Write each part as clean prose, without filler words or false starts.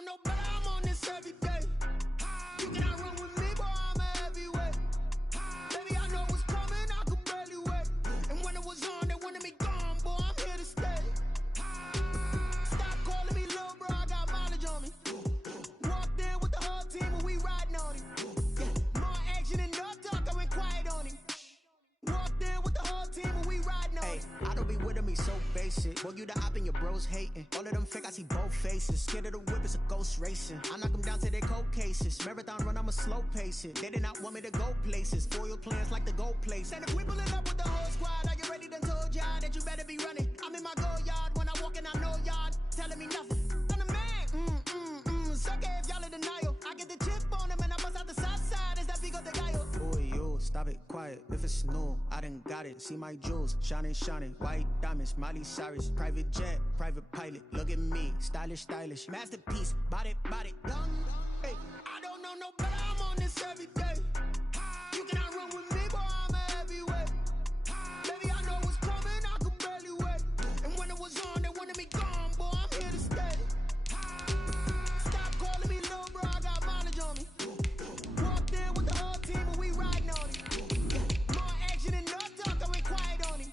know no better, I'm on this every day. You cannot run with me, boy, I'm a heavyweight. Baby, I know what's coming, I could barely wait. And when it was on, they wanted me gone, boy, I'm here to stay. Stop calling me little bro, I got mileage on me. Walked in with the whole team and we riding on him. Yeah, more action and no talk, I went quiet on him. Walked in with the whole team and we riding on him. I don't be with him, he's so basic. Boy, you the op and your bros hating. All of them fake, I see both faces. Scared of the whip, it's a ghost racing. I knock them down to their cold cases. Marathon run, I'ma slow pace it. They did not want me to go places. Foil plans like the gold place. And if we pulling up with the whole squad, are you ready? Done told y'all that you better be running. I'm in my go yard when I walk in, I know y'all telling me nothing. I'm the man, suck it if y'all in denial. I get the chip on him and I bust out the south side. Is that Vigo de Gallo? Boy, yo, stop it, quiet. If it's new, I done got it. See my jewels, shining, shining. White diamonds, Miley Cyrus. Private jet, private pilot. Look at me, stylish, stylish. Masterpiece, body, young. Hey, I don't know no better, I'm on this every day. You cannot run with me, boy, I'm a heavyweight. Baby, I know what's coming, I could barely wait. And when it was on, they wanted me gone, boy, I'm here to stay. Stop calling me little bro, I got mileage on me. Walked in with the whole team and we riding on him. More action and no talk, I went quiet on him.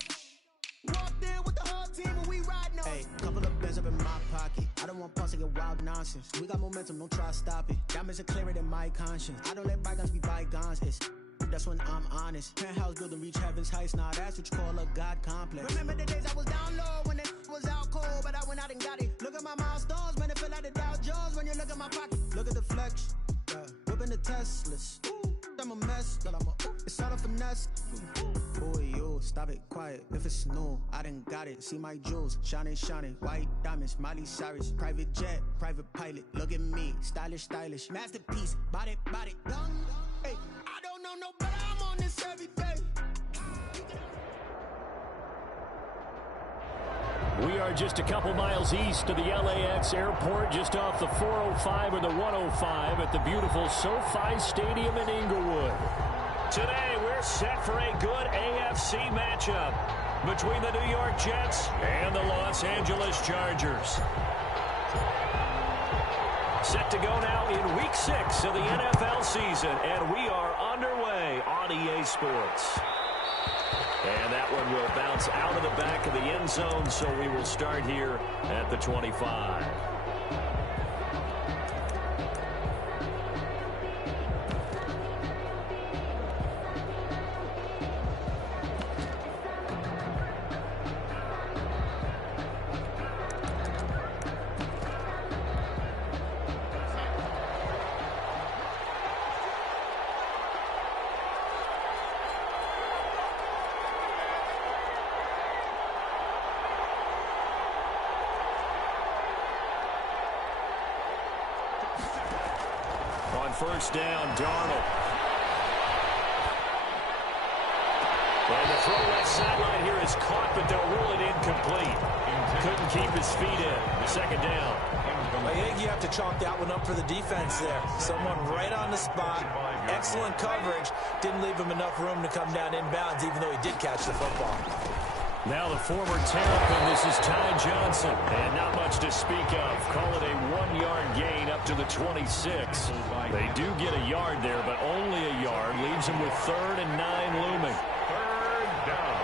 Walked in with the whole team and we riding on him. hey, couple of bands up in my pocket. I don't want pause to get wild nonsense. We got momentum, don't try to stop it. Diamonds are clearer than my conscience. I don't let bygones be bygones. That's when I'm honest. Penthouse building reach heaven's heights. Nah, that's what you call a God complex. Remember the days I was down low when it was out cold, but I went out and got it. Look at my milestones, man, it feel like the Dow Jones when you look at my pocket. Look at the flex, whipping the Teslas. I'm a mess, but it's all a finesse. Boy, yo, stop it, quiet. If it's new, I done got it. See my jewels, shining, shining. White diamonds, Miley Cyrus. Private jet, private pilot. Look at me, stylish, stylish. Masterpiece, body, young. Hey, I don't know no better, I'm on this every day. We are just a couple miles east of the LAX airport, just off the 405 or the 105 at the beautiful SoFi Stadium in Inglewood. Today, we're set for a good AFC matchup between the New York Jets and the Los Angeles Chargers. Set to go now in Week 6 of the NFL season, and we are underway on EA Sports. And that one will bounce out of the back of the end zone, so we will start here at the 25. First down, Darnold. And the throw left sideline here is caught, but they'll rule it incomplete. Couldn't keep his feet in. The second down. I think you have to chalk that one up for the defense there. Someone right on the spot. Excellent coverage. Didn't leave him enough room to come down inbounds, even though he did catch the football. Now the former Terrapin, this is Ty Johnson. And not much to speak of. Call it a 1-yard gain up to the 26. They do get a yard there, but only a yard. Leaves them with 3rd and 9 looming. Third down.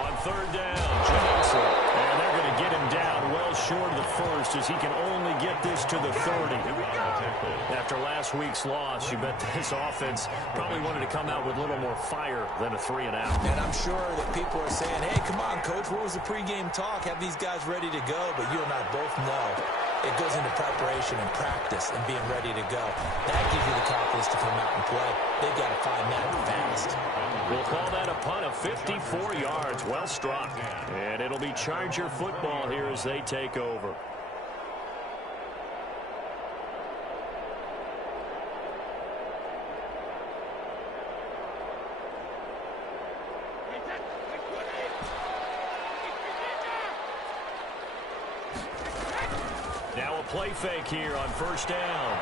On 3rd down, Johnson. And they're going to get him down well short of the first, as he can only get this to the 30. After last week's loss, you bet this offense probably wanted to come out with a little more fire than a 3-and-out. And I'm sure that people are saying, hey, come on, Coach, what was the pregame talk? Have these guys ready to go? But you and I both know it goes into preparation and practice and being ready to go. That gives you the confidence to come out and play. They've got to find that fast. We'll call that a punt of 54 yards. Well struck. And it'll be Charger football here as they take over. Now a play fake here on first down.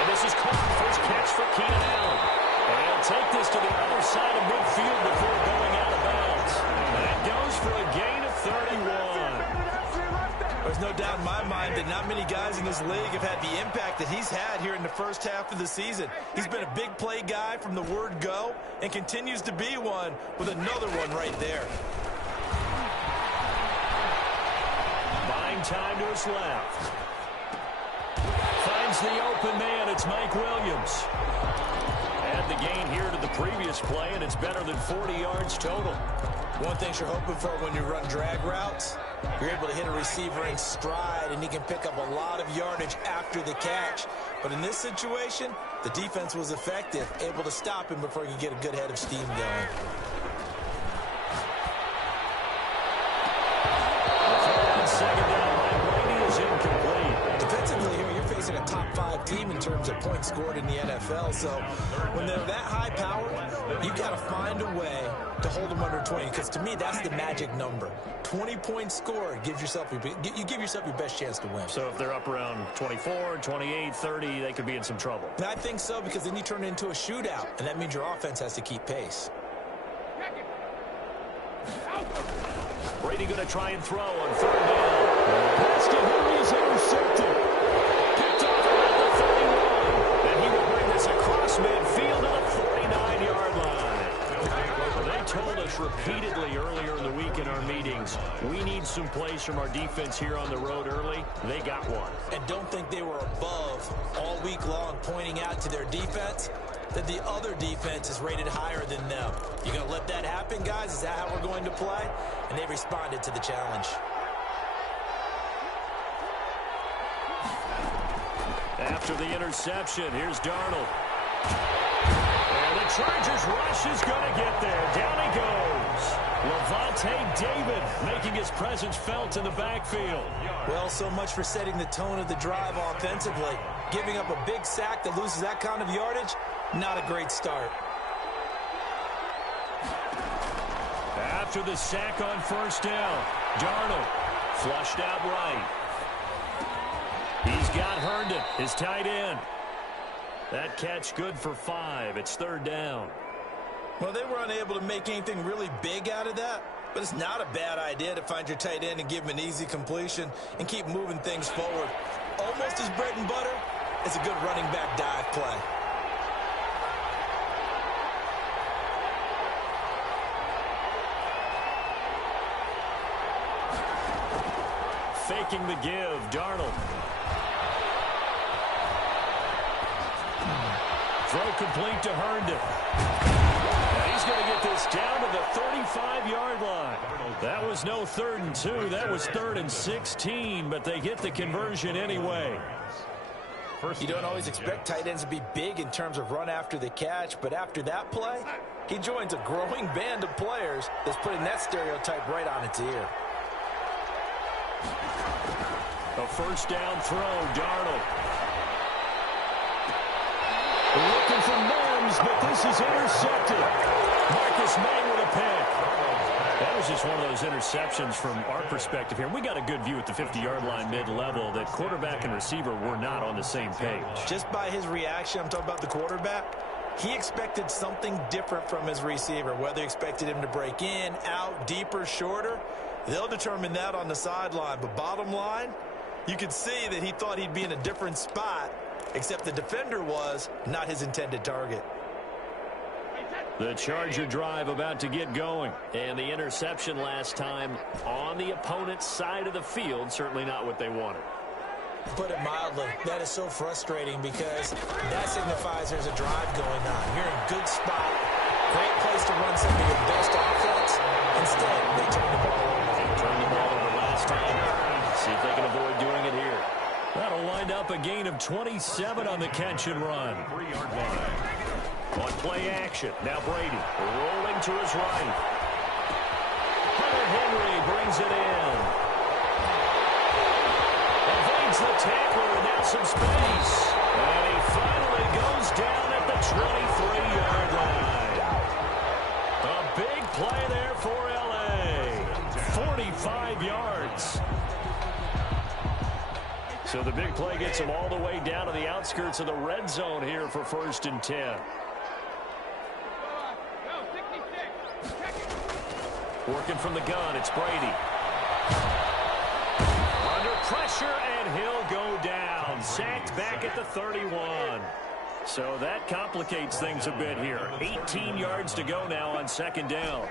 And this is caught. First catch for Keenan Allen. And he'll take this to the other side of midfield before going out of bounds. And it goes for a gain of 31. doubt in my mind that not many guys in this league have had the impact that he's had here in the first half of the season. He's been a big play guy from the word go and continues to be one with another one right there. Buying time to his left. Finds the open man. It's Mike Williams. Add the gain here to the previous play, and it's better than 40 yards total. One thing you're hoping for when you run drag routes, you're able to hit a receiver in stride, and he can pick up a lot of yardage after the catch. But in this situation, the defense was effective, able to stop him before he could get a good head of steam going. Second down by Brady is incomplete. Defensively here, you're facing a top 5 team in terms of points scored in the NFL. So when they're that high powered, you've got to find a way to hold them under 20. Because to me, that's the magic number. 20 points scored gives yourself you give yourself your best chance to win. So if they're up around 24, 28, 30, they could be in some trouble. And I think so, because then you turn it into a shootout, and that means your offense has to keep pace. Brady going to try and throw on third down. Pass to him is intercepted. Picked off around the 31. And he will bring this across midfield to the 49-yard line. They told us repeatedly earlier in the week in our meetings, we need some plays from our defense here on the road early. They got one. And don't think they were above all week long pointing out to their defense that the other defense is rated higher than them. You going to let that happen, guys? Is that how we're going to play? And they responded to the challenge. After the interception, here's Darnold. And the Chargers rush is going to get there. Down he goes. Levante David making his presence felt in the backfield. Well, so much for setting the tone of the drive offensively. Giving up a big sack that loses that kind of yardage, not a great start. After the sack on first down, Darnold flushed out right. He's got Herndon, his tight end. That catch good for 5. It's third down. Well, they were unable to make anything really big out of that, but it's not a bad idea to find your tight end and give him an easy completion and keep moving things forward. Almost as bread and butter as a good running back dive play. Faking the give, Darnold. Throw complete to Herndon. And he's going to get this down to the 35-yard line. That was no 3rd and 2. That was 3rd and 16, but they get the conversion anyway. You don't always expect tight ends to be big in terms of run after the catch, but after that play, he joins a growing band of players that's putting that stereotype right on its ear. A first down throw, Darnold. Looking for Mims, but this is intercepted. Marcus May with a pick. That was just one of those interceptions from our perspective here. We got a good view at the 50-yard line mid-level that quarterback and receiver were not on the same page. Just by his reaction, I'm talking about the quarterback, he expected something different from his receiver. Whether he expected him to break in, out, deeper, shorter, they'll determine that on the sideline. But bottom line, you could see that he thought he'd be in a different spot, except the defender was not his intended target. The Charger drive about to get going. And the interception last time on the opponent's side of the field, certainly not what they wanted. Put it mildly, that is so frustrating because that signifies there's a drive going on. You're in a good spot, great place to run some of your best offense. Instead, they turn the ball over. They turned the ball over last time. See if they can avoid doing it here. That'll wind up a gain of 27 on the catch and run. 3-yard line. On play action, now Brady rolling to his right. Hunter Henry brings it in. Evades the tackler, and now some space. And he finally goes down at the 23-yard line. A big play there for L.A. 45 yards. So the big play gets him all the way down to the outskirts of the red zone here for 1st and 10. Working from the gun, it's Brady. Under pressure, and he'll go down. Sacked back at the 31. So that complicates things a bit here. 18 yards to go now on second down.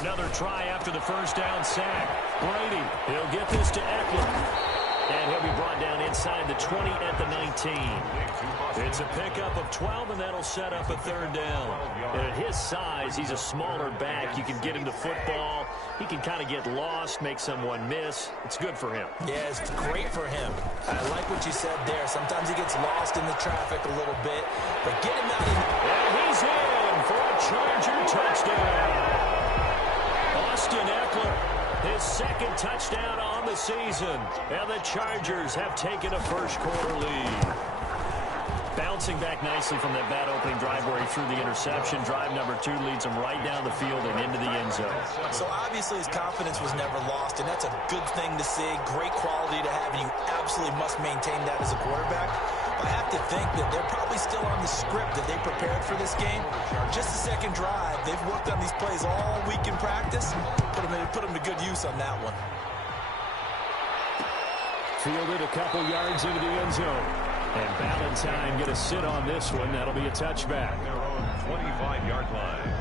Another try after the first down sack. Brady, he'll get this to Eckler. And he'll be brought down inside the 20 at the 19. It's a pickup of 12, and that'll set up a third down. And at his size, he's a smaller back. You can get him to football. He can kind of get lost, make someone miss. It's good for him. Yeah, it's great for him. I like what you said there. Sometimes he gets lost in the traffic a little bit, but get him out of here. And he's in for a Charger touchdown. Austin Eckler, his second touchdown on the season. And the Chargers have taken a first-quarter lead. Bouncing back nicely from that bad opening drive where he threw the interception. Drive number 2 leads him right down the field and into the end zone. So obviously his confidence was never lost, and that's a good thing to see. Great quality to have, and you absolutely must maintain that as a quarterback. I have to think that they're probably still on the script that they prepared for this game. Just the second drive. They've worked on these plays all week in practice. Put them to good use on that one. Fielded a couple yards into the end zone. And Valentine going to sit on this one. That'll be a touchback. Their own 25-yard line.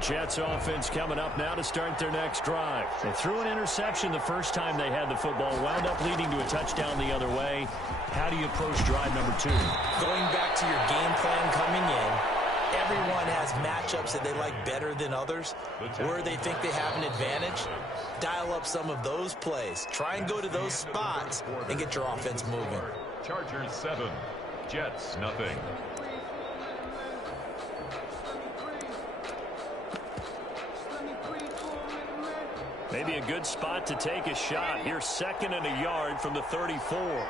Jets offense coming up now to start their next drive. They threw an interception the first time they had the football, wound up leading to a touchdown the other way. How do you approach drive number 2? Going back to your game plan coming in, everyone has matchups that they like better than others, where they think they have an advantage. Dial up some of those plays. Try and go to those spots and get your offense moving. Chargers 7, Jets nothing. Maybe a good spot to take a shot. Here's second and a yard from the 34.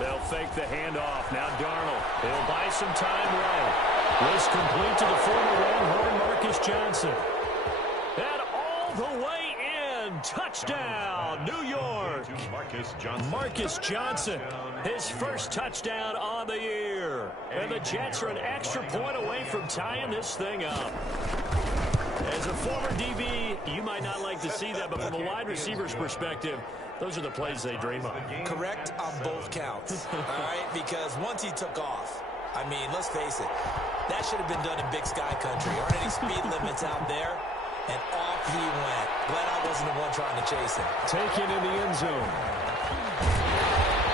They'll fake the handoff. Now Darnold. He'll buy some time right. This complete to the former Longhorn Marcus Johnson. And all the way in. Touchdown, New York. Marcus Johnson, his first touchdown on the year. And the Jets are an extra point away from tying this thing up. As a former DB, you might not like to see that, but from a wide receiver's perspective, those are the plays they dream of. Correct on both counts, all right? Because once he took off, I mean, let's face it, that should have been done in Big Sky Country. Aren't any speed limits out there? And off he went. Glad I wasn't the one trying to chase him. Taken in the end zone.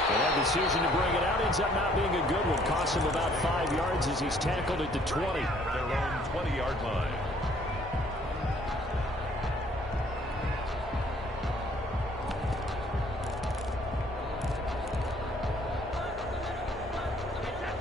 And that decision to bring it out ends up not being a good one. Cost him about 5 yards as he's tackled at the 20. Their own 20-yard line.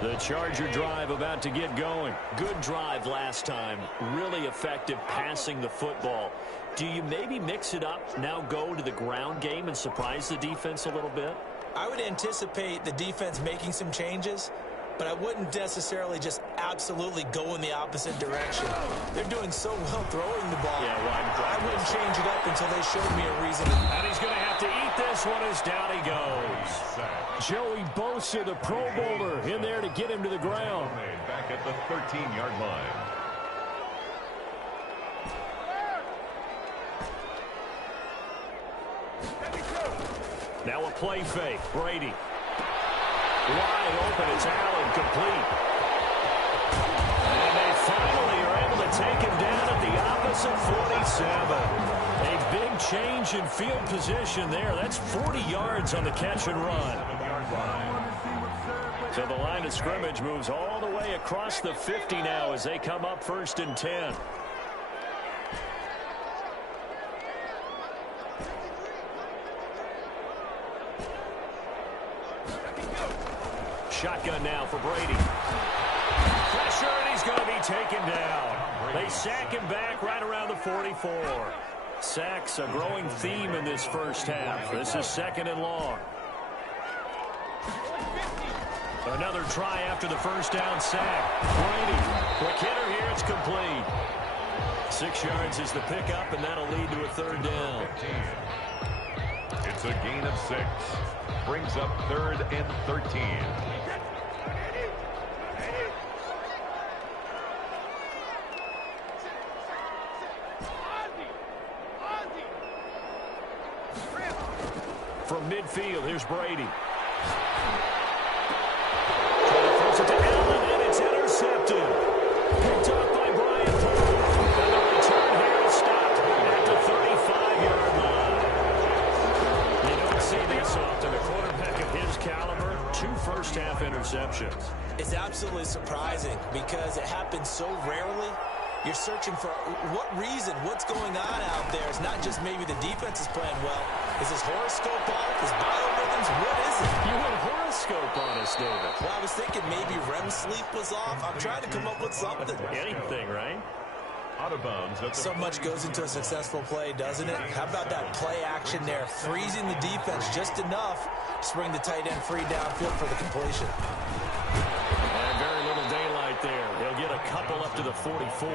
The Charger drive about to get going. Good drive last time. Really effective passing the football. Do you maybe mix it up, now go to the ground game and surprise the defense a little bit? I would anticipate the defense making some changes, but I wouldn't necessarily just absolutely go in the opposite direction. They're doing so well throwing the ball. Yeah, well, I wouldn't change it up until they showed me a reason. And he's going to have to eat this one as down he goes. Joey Bosa, the Pro Bowler, in there to get him to the ground. Back at the 13-yard line. Now a play fake. Brady. Wide open. It's Allen, complete. And they finally are able to take him down at the opposite 47. A big Big change in field position there. That's 40 yards on the catch and run. So the line of scrimmage moves all the way across the 50 now as they come up 1st and 10. Shotgun now for Brady. Pressure, and he's going to be taken down. They sack him back right around the 44. Sacks a growing theme in this first half. This is 2nd and long. Another try after the first down sack. Brady, quick hitter here, it's complete. 6 yards is the pickup, and that'll lead to a 3rd down. It's a gain of 6. Brings up 3rd and 13. From midfield, here's Brady. Throws it to Allen, and it's intercepted. Picked off by Brian Paul. And the return here is stopped at the 35-yard line. You don't see this often. A quarterback of his caliber, 2 first-half interceptions. It's absolutely surprising because it happens so rarely. You're searching for what reason, what's going on out there. It's not just maybe the defense is playing well. Is his horoscope off? His biorhythms? What is it? You went horoscope on us, David. Well, I was thinking maybe REM sleep was off. I'm trying to come up with something. Anything, right? Out of bounds. So much goes into a successful play, doesn't it? How about that play action there? Freezing the defense just enough to bring the tight end free downfield for the completion. And very little daylight there. He'll get a couple up to the 44.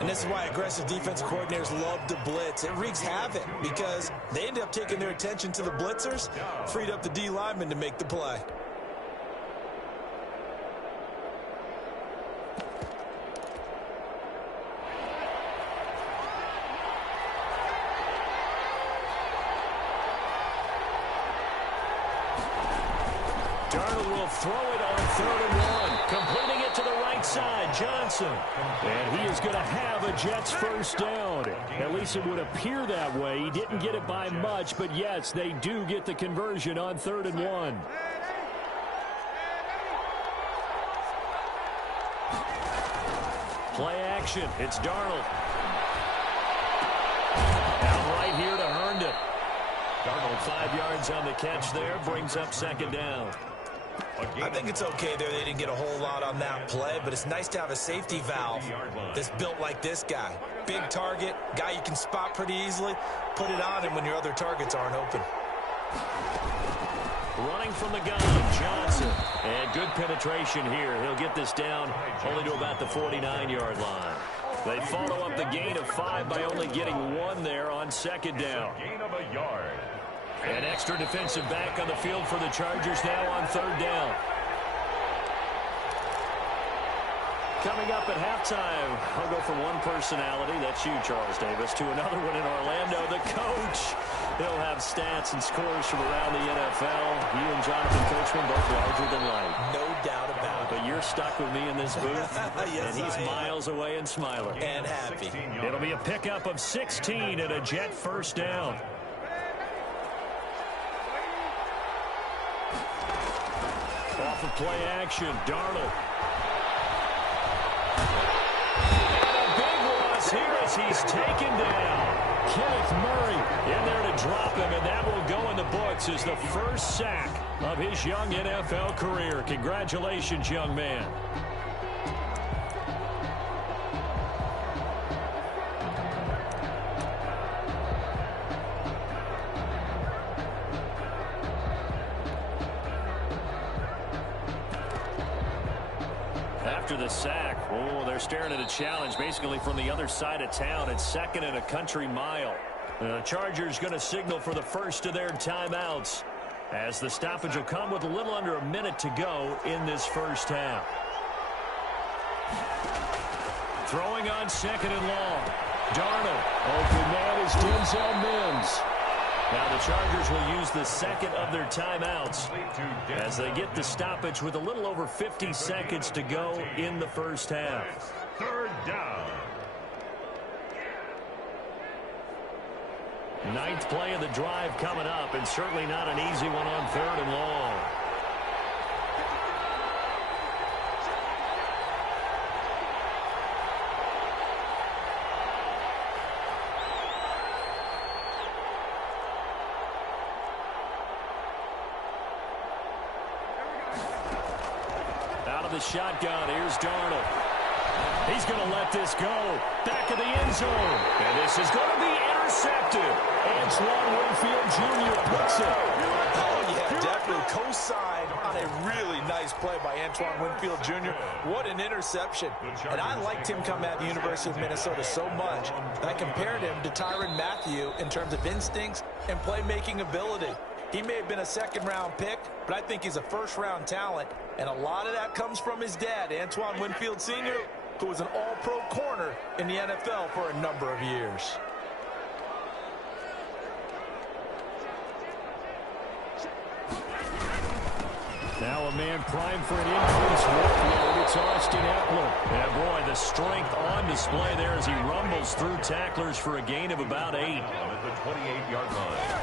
And this is why aggressive defense coordinators love to blitz. It wreaks havoc because they end up taking their attention to the blitzers, freed up the D lineman to make the play. Darnold will throw it on 3rd and 1. Completing it to the right side, Johnson. And he is going to have a Jets first down. At least it would appear that way. He didn't get it by much, but yes, they do get the conversion on 3rd and 1. Play action. It's Darnold. Out right here to Herndon. Darnold 5 yards on the catch there. Brings up 2nd down. I think it's okay there. They didn't get a whole lot on that play, but it's nice to have a safety valve that's built like this guy. Big target, guy you can spot pretty easily. Put it on him when your other targets aren't open. Running from the gun, Johnson. And good penetration here. He'll get this down only to about the 49-yard line. They follow up the gain of 5 by only getting 1 there on 2nd down. Gain of a yard. An extra defensive back on the field for the Chargers now on 3rd down. Coming up at halftime, I'll go from one personality, that's you, Charles Davis, to another one in Orlando, the coach. He'll have stats and scores from around the NFL. You and Jonathan Coachman both larger than life. No doubt about it. But you're stuck with me in this booth, yes, and he's miles away and smiling. And happy. It'll be a pickup of 16 and a Jet first down. Off of play action, Darnold. And a big loss here as he's taken down. Kenneth Murray in there to drop him, and that will go in the books as the first sack of his young NFL career. Congratulations, young man. After the sack, they're staring at a challenge basically from the other side of town. It's 2nd and a country mile. The Chargers going to signal for the first of their timeouts as the stoppage will come with a little under a minute to go in this first half. Throwing on 2nd and long. Darnold. Open man is Denzel Mims. Now the Chargers will use the second of their timeouts as they get the stoppage with a little over 50 seconds to go in the first half. 3rd down. Ninth play of the drive coming up, and certainly not an easy one on 3rd and long. Out of the shotgun, here's Darnold. He's going to let this go. Back of the end zone. And this is going to be intercepted. Antoine Winfield Jr. picks it. Oh, yeah, definitely co-signed on a really nice play by Antoine Winfield Jr. What an interception. And I liked him coming out of the University of Minnesota so much that I compared him to Tyrann Mathieu in terms of instincts and playmaking ability. He may have been a second-round pick, but I think he's a first-round talent. And a lot of that comes from his dad, Antoine Winfield Sr., who was an all-pro corner in the NFL for a number of years. Now a man primed for an increased workload. It's Austin Eckler. And boy, the strength on display there as he rumbles through tacklers for a gain of about 8. At the 28-yard line.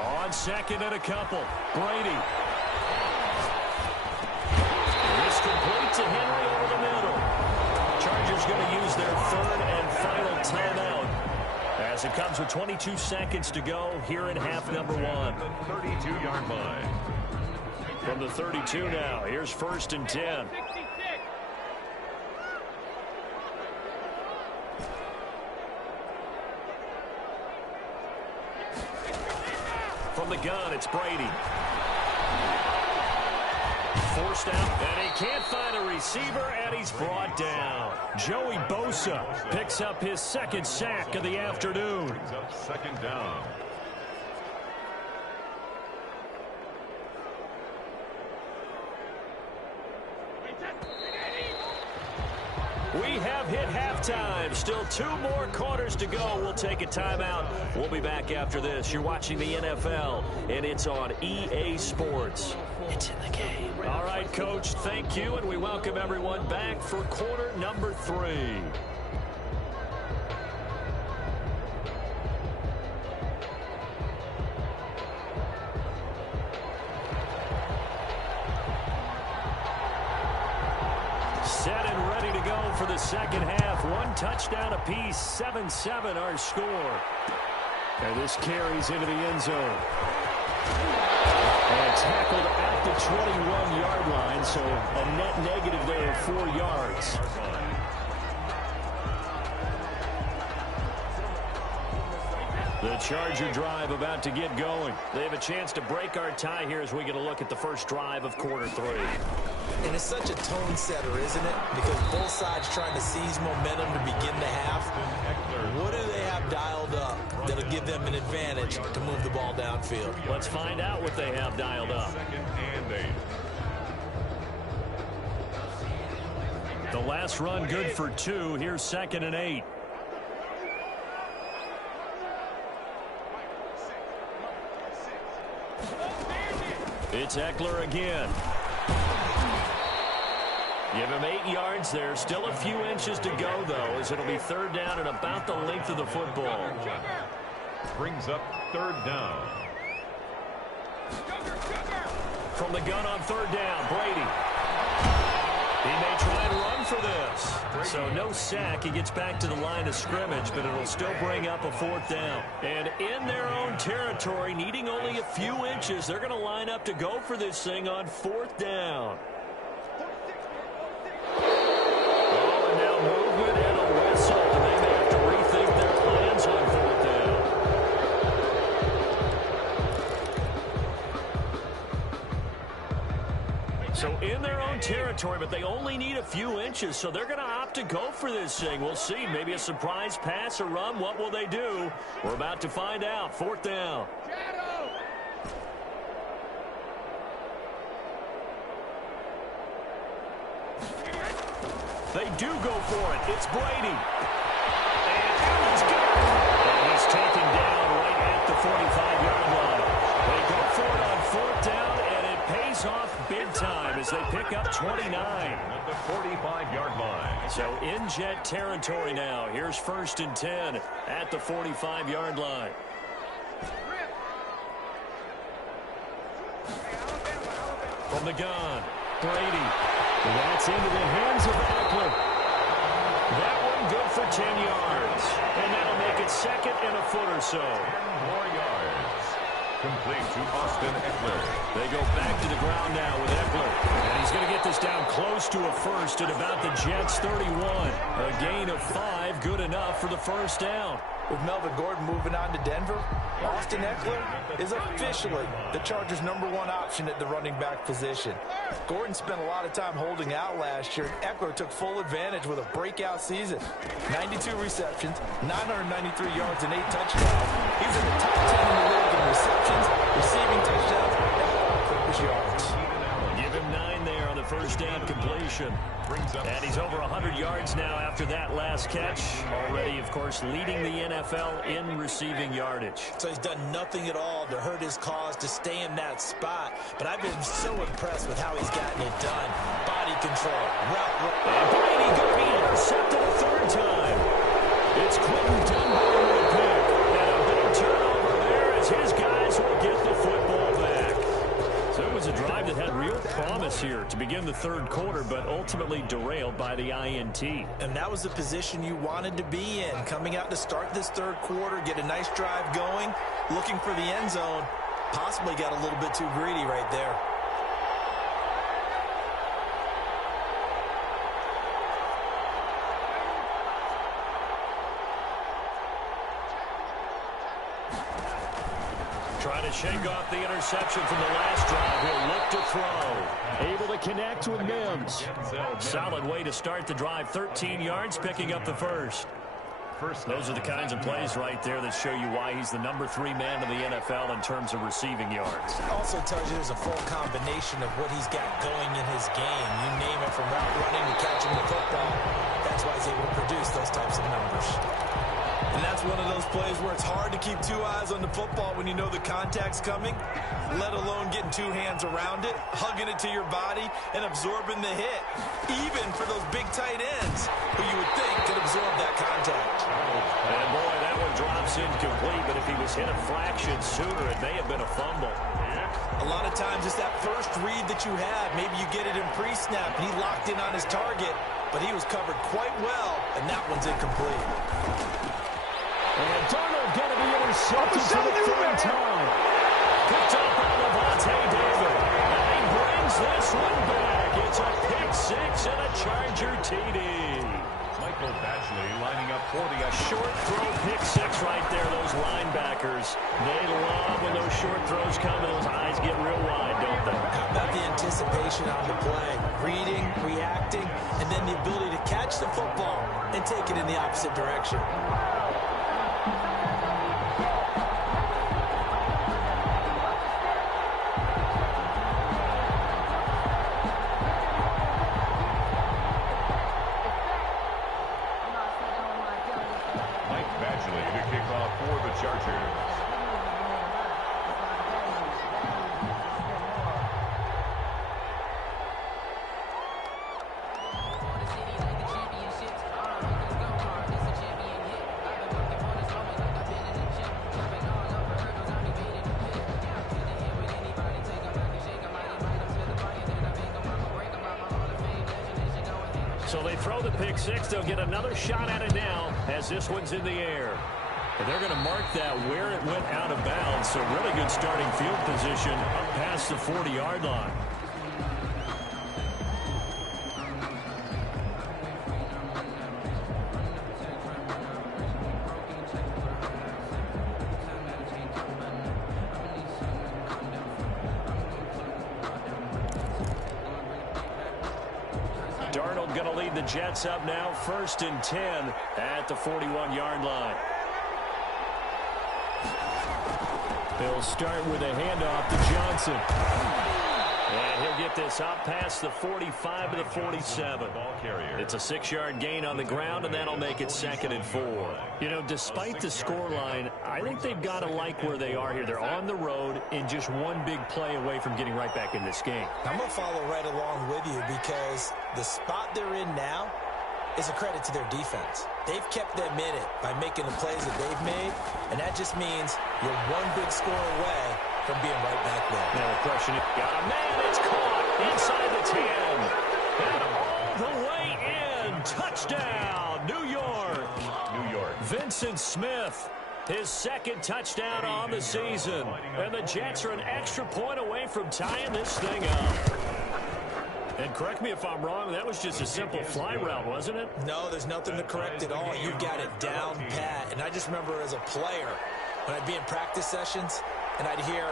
On second and a couple, Brady. This complete to Henry over the middle. Chargers going to use their 3rd and final timeout as it comes with 22 seconds to go here in half number 1. The 32-yard line. From the 32 now, here's 1st and 10. From the gun, it's Brady. Forced out, and he can't find a receiver, and he's brought down. Joey Bosa picks up his 2nd sack of the afternoon. Brings up 2nd down. We have hit halftime. Still 2 more quarters to go. We'll take a timeout. We'll be back after this. You're watching the NFL, and it's on EA Sports. It's in the game. All right, Coach, thank you, and we welcome everyone back for quarter number 3. Set and ready to go for the second half. 1 touchdown apiece, 7-7 our score. And this carries into the end zone. And tackled at the 21-yard line, so a net negative there of 4 yards. The Charger drive about to get going. They have a chance to break our tie here as we get a look at the first drive of quarter 3. And it's such a tone setter, isn't it? Because both sides trying to seize momentum to begin the half. What do they have dialed up that'll give them an advantage to move the ball downfield? Let's find out what they have dialed up. 2nd and 8. The last run good for 2. Here's 2nd and 8. It's Eckler again. Give him 8 yards there. Still a few inches to go, though, as it'll be 3rd down and about the length of the football. Brings up 3rd down. From the gun on 3rd down, Brady. He may try and run for this. So no sack. He gets back to the line of scrimmage, but it'll still bring up a 4th down. And in their own territory, needing only a few inches, they're going to line up to go for this thing on 4th down. Oh, and now movement and a whistle. And they may have to rethink their plans on 4th down. So in their own territory, but they only need a few inches, so they're going to opt to go for this thing. We'll see. Maybe a surprise pass or run. What will they do? We're about to find out. 4th down. They do go for it. It's Brady. And he's good. And he's taken down right at the 45-yard line. They go for it on 4th down, and it pays off big time as they pick up 29. At the 45-yard line. So in Jet territory now. Here's 1st and 10 at the 45-yard line. From the gun, Brady. That's into the hands of Eckler. That one good for 10 yards. And that'll make it second and a foot or so. 4 yards. Complete to Austin Eckler. They go back to the ground now with Eckler. And he's going to get this down close to a first at about the Jets' 31. A gain of 5, good enough for the first down. With Melvin Gordon moving on to Denver, Austin Eckler is officially the Chargers' #1 option at the running back position. Gordon spent a lot of time holding out last year, and Eckler took full advantage with a breakout season. 92 receptions, 993 yards, and 8 touchdowns. He's in the top 10 in the league in receptions, receiving touchdowns, and quickest yards. Give him 9 there on the first down completion. And he's over 100 yards now after that last catch. Already, of course, leading the NFL in receiving yardage. So he's done nothing at all to hurt his cause to stay in that spot. But I've been so impressed with how he's gotten it done. Body control, route. And Brady going to be intercepted a third time. It's Quentin Dunbar with a pick. And a big turnover there as his guys will get the football back. So it was a drive that had real promise here to begin the third quarter, but ultimately derailed by the INT. And that was the position you wanted to be in. Coming out to start this third quarter, get a nice drive going, looking for the end zone. Possibly got a little bit too greedy right there. Trying to shake off the interception from the last drive. He'll look to throw. Able to connect with Mims. Solid way to start the drive. 13 yards, picking up the first. Those are the kinds of plays right there that show you why he's the #3 man in the NFL in terms of receiving yards. Also tells you there's a full combination of what he's got going in his game. You name it, from route running to catching the football. That's why he's able to produce those types of numbers. And that's one of those plays where it's hard to keep 2 eyes on the football when you know the contact's coming, let alone getting 2 hands around it, hugging it to your body, and absorbing the hit, even for those big tight ends who you would think could absorb that contact. And boy, that one drops incomplete, but if he was hit a fraction sooner, it may have been a fumble. A lot of times it's that first read that you have. Maybe you get it in pre-snap, and he locked in on his target, but he was covered quite well, and that one's incomplete. And Darnold going to be intercepted for the third time. Picked up by Levante David. And he brings this one back. It's a pick 6 and a Charger TD. Michael Badgley lining up for the Short throw pick 6 right there. Those linebackers, they love when those short throws come and those eyes get real wide, don't they? How about the anticipation on the play? Reading, reacting, and then the ability to catch the football and take it in the opposite direction. So they throw the pick 6. They'll get another shot at it now as this one's in the air. And they're going to mark that where it went out of bounds. So really good starting field position up past the 40-yard line. Darnold going to lead the Jets up now, 1st and 10 at the 41-yard line. They'll start with a handoff to Johnson. And he'll get this up past the 45 to the 47. It's a 6-yard gain on the ground, and that'll make it 2nd and 4. You know, despite the scoreline, I think they've got to like where they are here. They're on the road and just one big play away from getting right back in this game. I'm going to follow right along with you because the spot they're in now is a credit to their defense. They've kept them in it by making the plays that they've made, and that just means you're one big score away from being right back there. Now the question is, got a man, it's caught inside the 10. And all the way in. Touchdown, New York. New York. Vincent Smith, his second touchdown on the season. And the Jets are an extra point away from tying this thing up. And correct me if I'm wrong, that was just a simple fly route, wasn't it? No, there's nothing to correct at all. You got it down pat. And I just remember as a player, when I'd be in practice sessions and I'd hear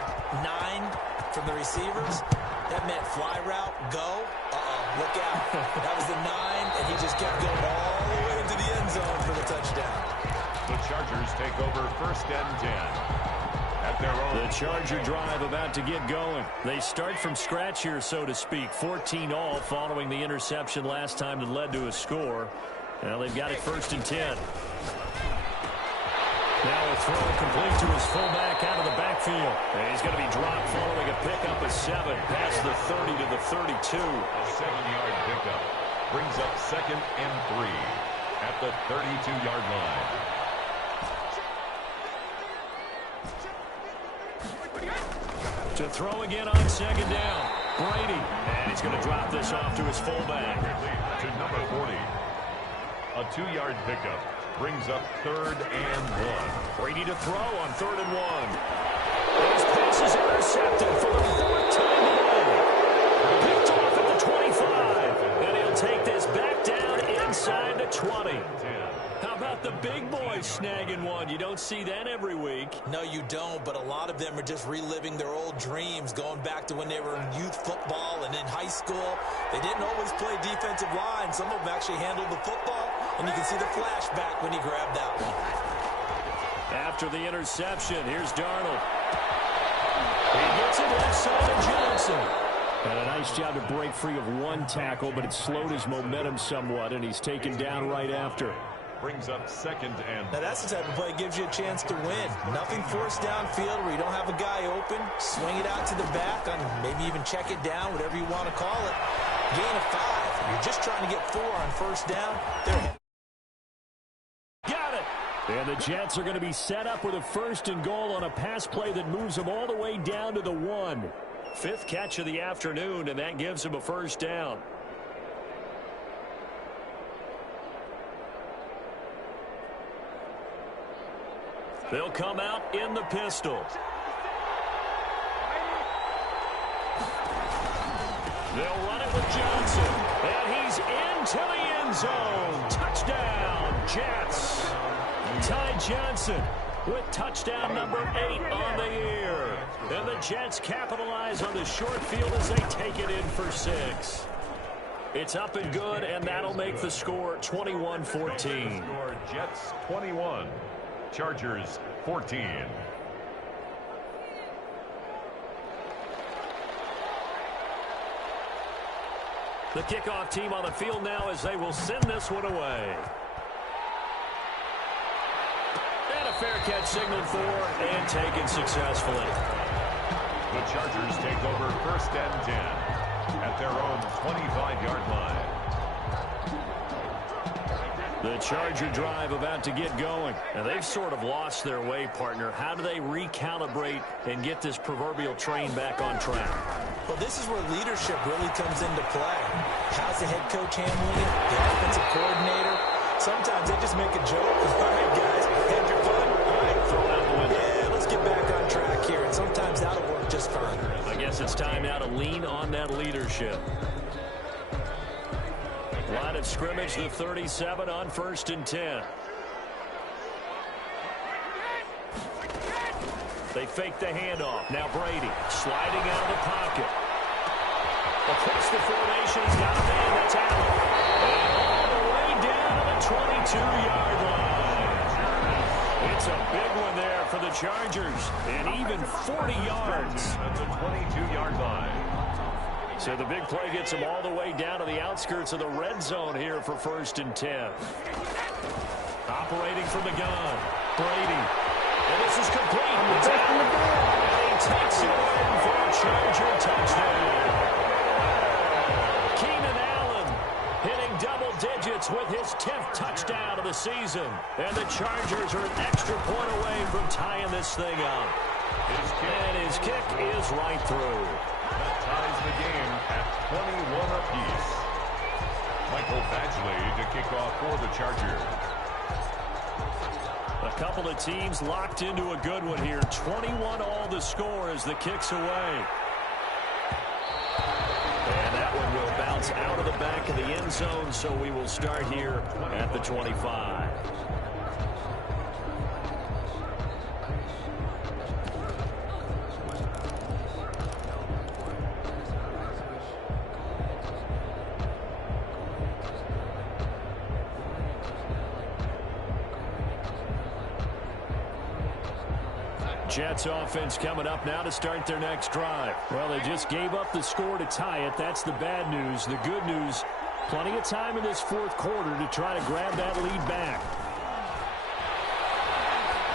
9 from the receivers, that meant fly route, go. Look out. That was the 9, and he just kept going all the way into the end zone for the touchdown. The Chargers take over 1st and 10. At their own. The Charger drive about to get going. They start from scratch here, so to speak. 14 all following the interception last time that led to a score. Now they've got it 1st and 10. Now a throw complete to his fullback out of the backfield. And he's going to be dropped following a pickup of 7 past the 30 to the 32. A 7-yard pickup brings up 2nd and 3 at the 32-yard line. To throw again on 2nd down. Brady. And he's going to drop this off to his fullback. To number 40. A 2-yard pickup brings up 3rd and 1. Brady to throw on 3rd and 1. His pass is intercepted for the 4th time today. Picked off at the 25. And he'll take this back down inside the 20. How about the big boys snagging one? You don't see that every week. No, you don't, but a lot of them are just reliving their old dreams, going back to when they were in youth football and in high school. They didn't always play defensive line. Some of them actually handled the football, and you can see the flashback when he grabbed that one. After the interception, here's Darnold. He gets it left side of Johnson. And a nice job to break free of one tackle, but it slowed his momentum somewhat, and he's taken down right after. Brings up 2nd and. Now that's the type of play that gives you a chance to win. Nothing forced downfield where you don't have a guy open. Swing it out to the back, and maybe even check it down, whatever you want to call it. Gain of 5. You're just trying to get 4 on 1st down. Got it. And the Jets are going to be set up with a 1st and goal on a pass play that moves them all the way down to the 1. 5th catch of the afternoon, and that gives them a 1st down. They'll come out in the pistol. They'll run it with Johnson. And he's into the end zone. Touchdown, Jets. Ty Johnson with touchdown number 8 on the year. And the Jets capitalize on the short field as they take it in for 6. It's up and good, and that'll make the score 21-14. Score Jets 21. Chargers 14. The kickoff team on the field now as they will send this one away. And a fair catch signaled for and taken successfully. The Chargers take over 1st and 10 at their own 25-yard line. The Charger drive about to get going. And they've sort of lost their way, partner. How do they recalibrate and get this proverbial train back on track? Well, this is where leadership really comes into play. How's the head coach handling it? The offensive coordinator? Sometimes they just make a joke. All right, guys, had your fun? All right, throw it out the window. Yeah, let's get back on track here. And sometimes that'll work just fine. I guess it's time now to lean on that leadership. Line of scrimmage, the 37 on 1st and 10. They fake the handoff. Now Brady sliding out of the pocket. Across the formation, he's got a man. That's Allen. And all the way down to the 22-yard line. It's a big one there for the Chargers. And even 40 yards. At the 22-yard line. So the big play gets them all the way down to the outskirts of the red zone here for 1st and 10. Operating from the gun. Brady. And this is complete. It's out. And he takes it in for a Charger touchdown. Keenan Allen hitting double digits with his 10th touchdown of the season. And the Chargers are an extra point away from tying this thing up. And his kick is right through. That ties the game at 21 apiece. Michael Badgley to kick off for the Chargers. A couple of teams locked into a good one here. 21 all the score as the kick's away. And that one will bounce out of the back of the end zone, so we will start here at the 25. Jets offense coming up now to start their next drive. Well, they just gave up the score to tie it. That's the bad news. The good news, plenty of time in this fourth quarter to try to grab that lead back.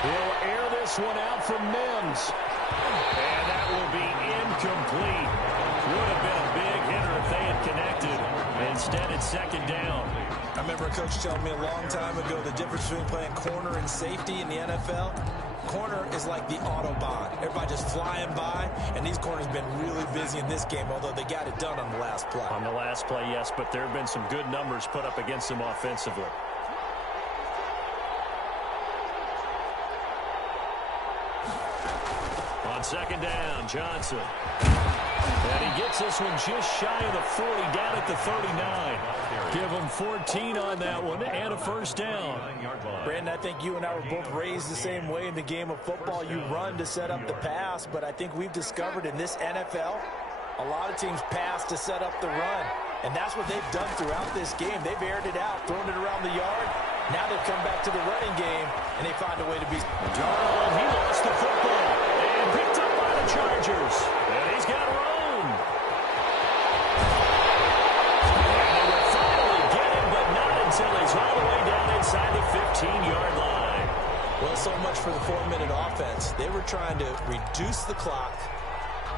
He'll air this one out from Mims. And that will be incomplete. Would have been a big hitter if they had connected. Instead, it's second down. I remember a coach telling me a long time ago the difference between playing corner and safety in the NFL. Corner is like the Autobahn. Everybody just flying by, and these corners have been really busy in this game, although they got it done on the last play. On the last play, yes, but there have been some good numbers put up against them offensively. On second down, Johnson. And he gets this one just shy of the 40, down at the 39. Give him 14 on that one and a first down. Brandon, I think you and I were both raised the same way in the game of football. You run to set up the pass, but I think we've discovered in this NFL, a lot of teams pass to set up the run. And that's what they've done throughout this game. They've aired it out, thrown it around the yard. Now they've come back to the running game, and they find a way to be. Darnold, he lost the football and picked up by the Chargers. And he's got room. Until he's all the way down inside the 15-yard line. Well, so much for the 4-minute offense. They were trying to reduce the clock,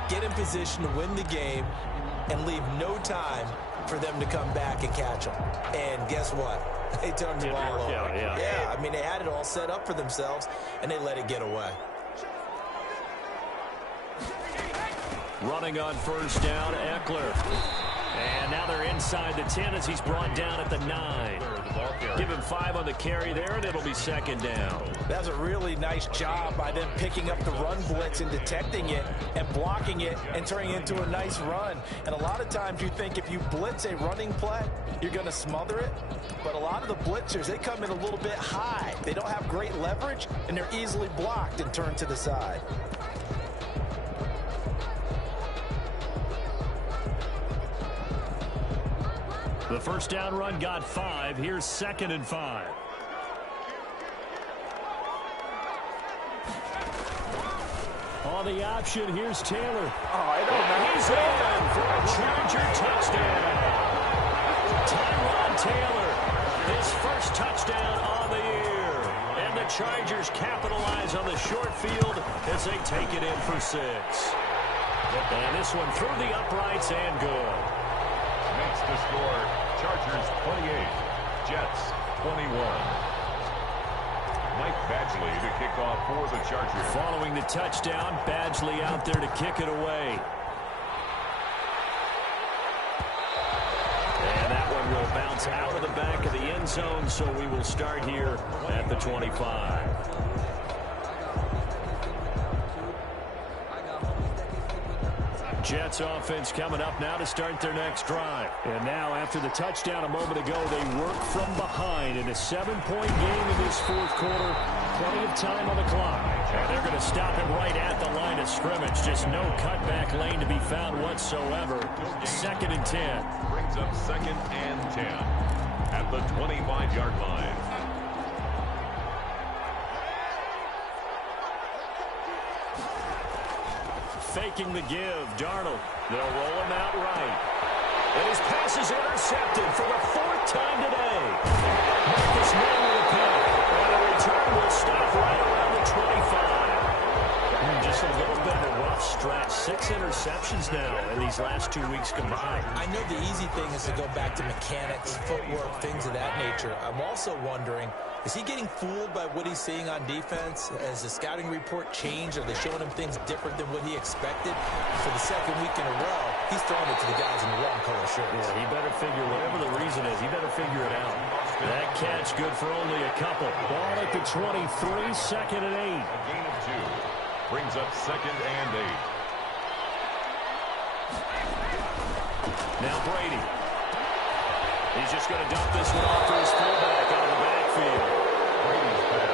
get in position to win the game, and leave no time for them to come back and catch them. And guess what? They turned the ball over. Yeah, I mean, they had it all set up for themselves, and they let it get away. Running on first down, Eckler. And now they're inside the 10 as he's brought down at the 9. Give him 5 on the carry there, and it'll be second down. That was a really nice job by them picking up the run blitz and detecting it and blocking it and turning it into a nice run. And a lot of times you think if you blitz a running play, you're going to smother it. But a lot of the blitzers, they come in a little bit high. They don't have great leverage, and they're easily blocked and turned to the side. The first down run got 5. Here's second and 5. On the option, here's Taylor. He's in for a Charger touchdown. Tyrod Taylor, his first touchdown on the year. And the Chargers capitalize on the short field as they take it in for 6. And this one through the uprights and good. Makes the score Chargers 28, Jets 21. Mike Badgley to kick off for the Chargers. Following the touchdown, Badgley out there to kick it away. And that one will bounce out of the back of the end zone, so we will start here at the 25. Jets offense coming up now to start their next drive. And now after the touchdown a moment ago, they work from behind in a 7-point game in this fourth quarter. Plenty of time on the clock. And they're going to stop him right at the line of scrimmage. Just no cutback lane to be found whatsoever. Second and 10. Brings up second and 10 at the 25-yard line. Faking the give, Darnold. They'll roll him out right. And his pass is intercepted for the 4th time today. Marcus May with a pick. And the return will stop right around the 25. Just a little bit of a rough stretch. 6 interceptions now in these last 2 weeks combined. I know the easy thing is to go back to mechanics, footwork, things of that nature. I'm also wondering Is he getting fooled by what he's seeing on defense? Has the scouting report changed? Are they showing him things different than what he expected? For the second week in a row, he's throwing it to the guys in the wrong color shirts. Yeah, he better figure, whatever the reason is, he better figure it out. That catch good for only a couple. Ball at the 23, 2nd and 8. A gain of 2 brings up 2nd and 8. Now Brady. He's just going to dump this one off to his fullback out of the backfield.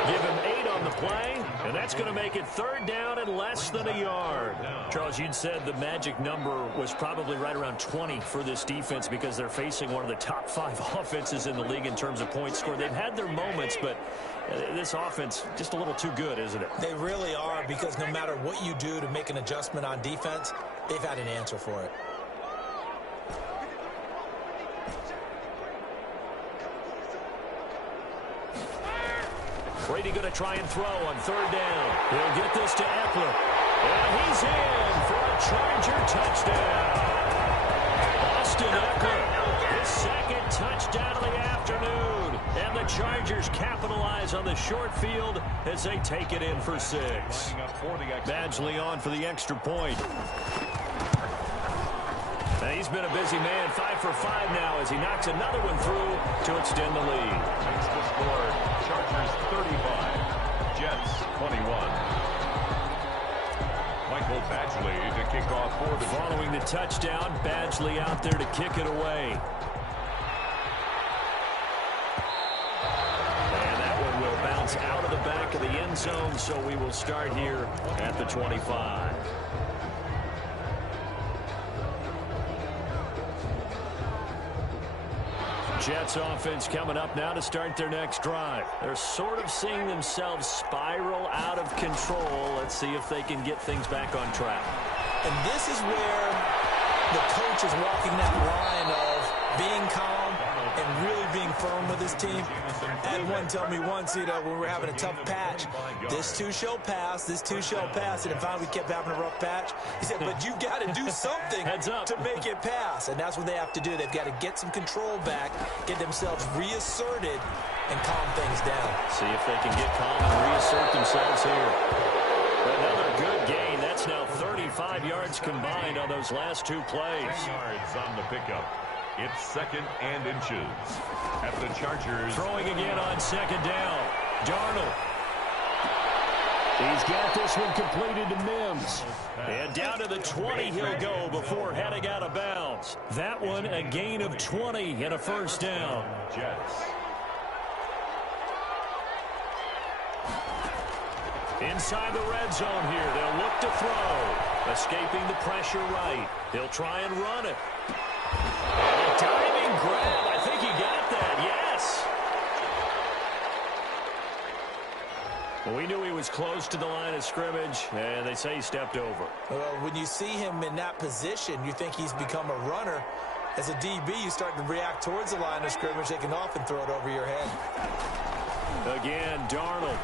Give him 8 on the play, and that's going to make it 3rd down and less than a yard. Charles, you'd said the magic number was probably right around 20 for this defense because they're facing one of the top 5 offenses in the league in terms of points scored. They've had their moments, but this offense just a little too good, isn't it? They really are, because no matter what you do to make an adjustment on defense, they've had an answer for it. Brady going to try and throw on 3rd down. He'll get this to Eckler. And he's in for a Charger touchdown. Austin Eckler, his 2nd touchdown of the afternoon. And the Chargers capitalize on the short field as they take it in for 6. Badgley on for the extra point. Now he's been a busy man, 5 for 5 now as he knocks another one through to extend the lead. Makes the score Chargers 35, Jets 21. Michael Badgley to kick off for the Following the touchdown, Badgley out there to kick it away. And that one will bounce out of the back of the end zone, so we will start here at the 25. Jets offense coming up now to start their next drive. They're sort of seeing themselves spiral out of control. Let's see if they can get things back on track. And this is where the coach is walking that line of being calm and really being firm with his team. I had one tell me once, when we were having a tough patch, this too shall pass, this too shall pass. And finally we kept having a rough patch. He said, but you got to do something to make it pass. And that's what they have to do. They've got to get some control back, get themselves reasserted, and calm things down. See if they can get calm and reassert themselves here. Another good gain. That's now 35 yards combined on those last 2 plays. 10 yards on the pickup. It's 2nd and inches. At the Chargers. Throwing again on 2nd down. Darnold. He's got this one completed to Mims. And down to the 20 he'll go before heading out of bounds. That one a gain of 20 and a 1st down. Jets. Inside the red zone here. They'll look to throw. Escaping the pressure right. He'll try and run it. And a diving grab. I think he got that. Yes. Well, we knew he was close to the line of scrimmage, and they say he stepped over. Well, when you see him in that position, you think he's become a runner. As a DB, you start to react towards the line of scrimmage. They can often throw it over your head. Again, Darnold.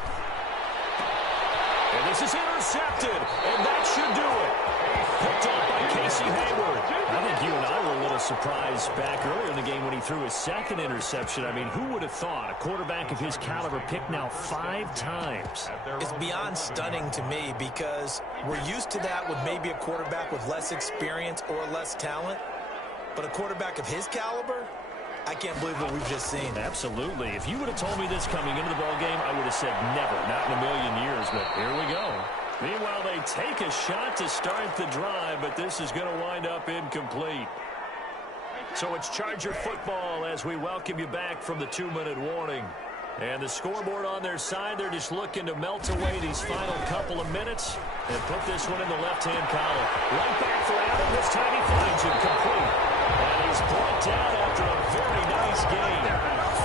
And this is intercepted, and that should do it. Picked up by Casey Hayward. I think you and I were a little surprised back earlier in the game when he threw his 2nd interception. I mean, who would have thought a quarterback of his caliber picked now 5 times? It's beyond stunning to me because we're used to that with maybe a quarterback with less experience or less talent. But a quarterback of his caliber, I can't believe what we've just seen. Absolutely. If you would have told me this coming into the ballgame, I would have said never, not in a million years, but here we go. Meanwhile, they take a shot to start the drive, but this is going to wind up incomplete. So it's Charger football as we welcome you back from the 2-minute warning. And the scoreboard on their side, they're just looking to melt away these final couple of minutes and put this one in the left-hand column. Right back for Allen. This time he finds him complete. And he's brought down after a very nice game.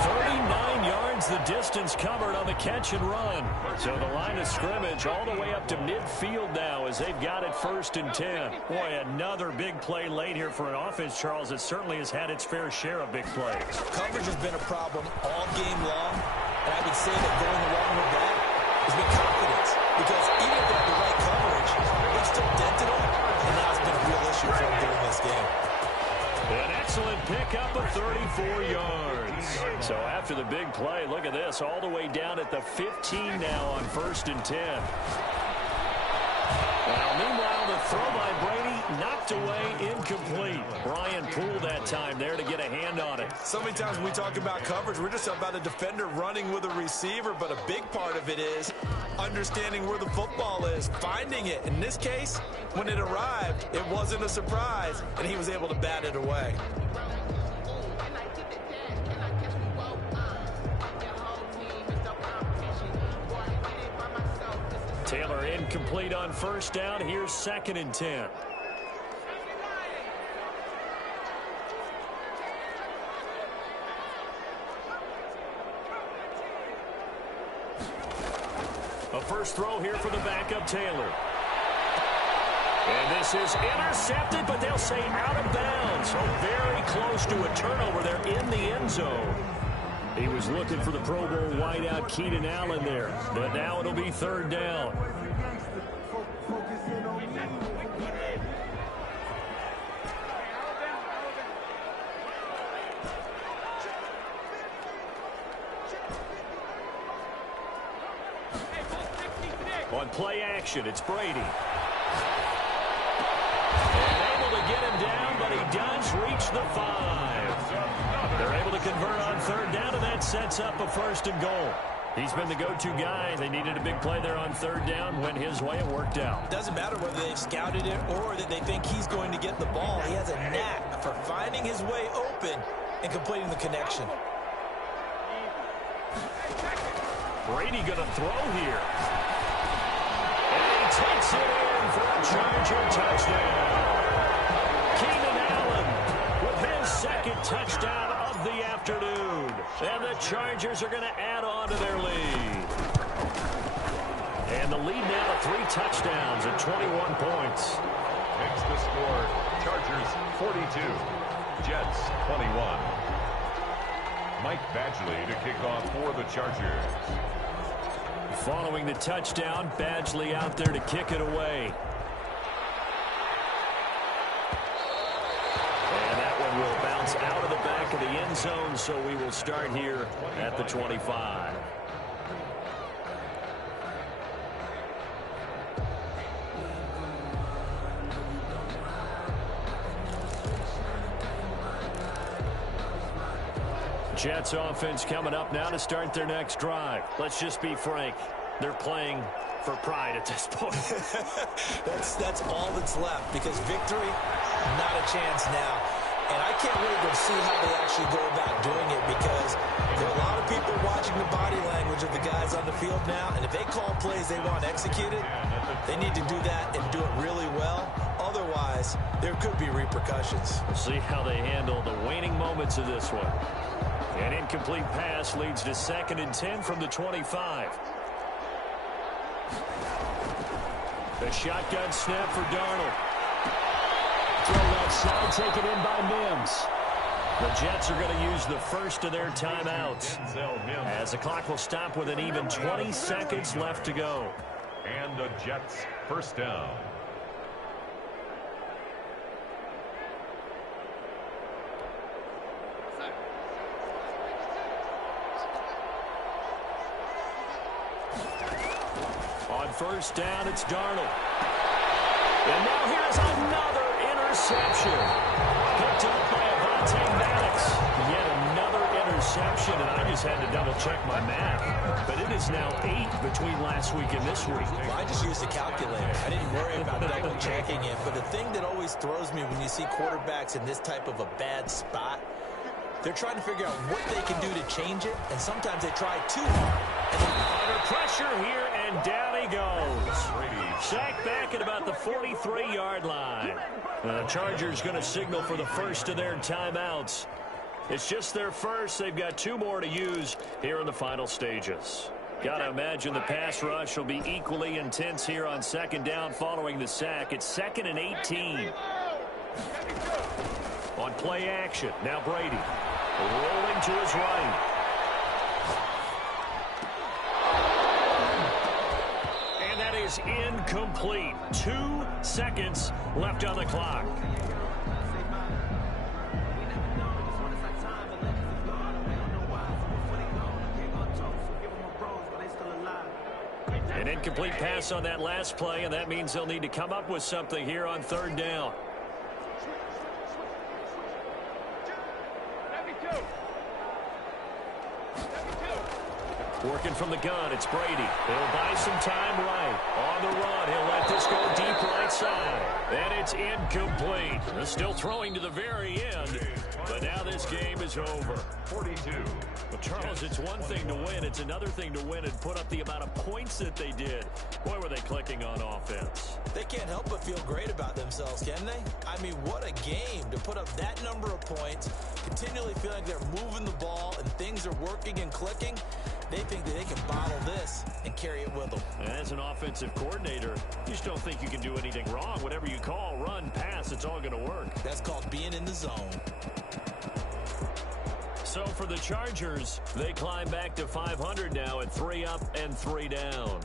39 yards the distance covered on the catch and run. So the line of scrimmage all the way up to midfield now as they've got it 1st and 10. Boy, another big play late here for an offense, Charles, that certainly has had its fair share of big plays. Coverage has been a problem all game long. And I would say that going along with that has been confidence. Because even if they have the right coverage, they've still dented them. And that's been a real issue for them during this game. An excellent pickup of 35 24 yards. So after the big play, look at this, all the way down at the 15 now on 1st and 10. Well, meanwhile, the throw by Brady knocked away, incomplete. Brian Poole that time there to get a hand on it. So many times when we talk about coverage, we're just about a defender running with a receiver, but a big part of it is understanding where the football is, finding it. In this case, when it arrived, it wasn't a surprise, and he was able to bat it away. Taylor incomplete on 1st down. Here's 2nd and 10. A first throw here for the backup Taylor. And this is intercepted, but they'll say out of bounds. So very close to a turnover there in the end zone. He was looking for the Pro Bowl wideout Keenan Allen there. But now it'll be 3rd down. On play action, it's Brady. And able to get him down, but he does reach the 5. They're able to convert on 3rd down, and that sets up a 1st and goal. He's been the go-to guy. They needed a big play there on 3rd down. Went his way. It worked out. Doesn't matter whether they've scouted it or that they think he's going to get the ball. He has a knack for finding his way open and completing the connection. Brady going to throw here. And he takes it in for a Charger touchdown. Keenan Allen with his 2nd touchdown of the afternoon. And the Chargers are going to add on to their lead. And the lead now to 3 touchdowns at 21 points. Makes the score Chargers 42, Jets 21. Mike Badgley to kick off for the Chargers. Following the touchdown, Badgley out there to kick it away. And that one will bounce out of the back of the end zone, so we will start here at the 25. Jets offense coming up now to start their next drive. Let's just be frank. They're playing for pride at this point. That's all that's left, because victory, not a chance now. And I can't wait to see how they actually go about doing it, because there are a lot of people watching the body language of the guys on the field now, and if they call plays they want executed, they need to do that and do it really well. Otherwise, there could be repercussions. We'll see how they handle the waning moments of this one. An incomplete pass leads to 2nd and 10 from the 25. The shotgun snap for Darnold. Throw outside, taken in by Mims. The Jets are going to use the first of their timeouts, as the clock will stop with an even 20 seconds left to go. And the Jets 1st down. On 1st down, it's Darnold. And now here's another interception. Picked up by Avonte Maddox. Yet another interception, and I just had to double-check my math. But it is now 8 between last week and this week. Well, I just used a calculator. I didn't worry about double-checking it. But the thing that always throws me when you see quarterbacks in this type of a bad spot, they're trying to figure out what they can do to change it, and sometimes they try too hard. And under pressure here, and down he goes. Sacked back at about the 43-yard line. The Chargers going to signal for the first of their timeouts. It's just their first. They've got 2 more to use here in the final stages. Got to imagine the pass rush will be equally intense here on 2nd down following the sack. It's 2nd and 18. On play action, now Brady. Rolling to his right. And that is incomplete. 2 seconds left on the clock. Incomplete pass on that last play, and that means they'll need to come up with something here on third down. Working from the gun, it's Brady. He'll buy some time right. On the run, he'll let this go deep right side. And it's incomplete. They're still throwing to the very end, but now this game is over. 42. Well, Charles, it's one thing to win. It's another thing to win and put up the amount of points that they did. Boy, were they clicking on offense. They can't help but feel great about themselves, can they? I mean, what a game to put up that number of points, continually feeling like they're moving the ball and things are working and clicking. They think that they can bottle this and carry it with them. As an offensive coordinator, you just don't think you can do anything wrong. Whatever you call, run, pass, it's all going to work. That's called being in the zone. So for the Chargers, they climb back to 500 now at 3 up and 3 down.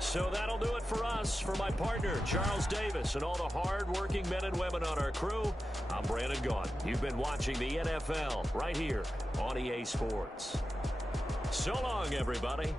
So that'll do it for us. For my partner, Charles Davis, and all the hard-working men and women on our crew, I'm Brandon Gaudin. You've been watching the NFL right here on EA Sports. So long, everybody.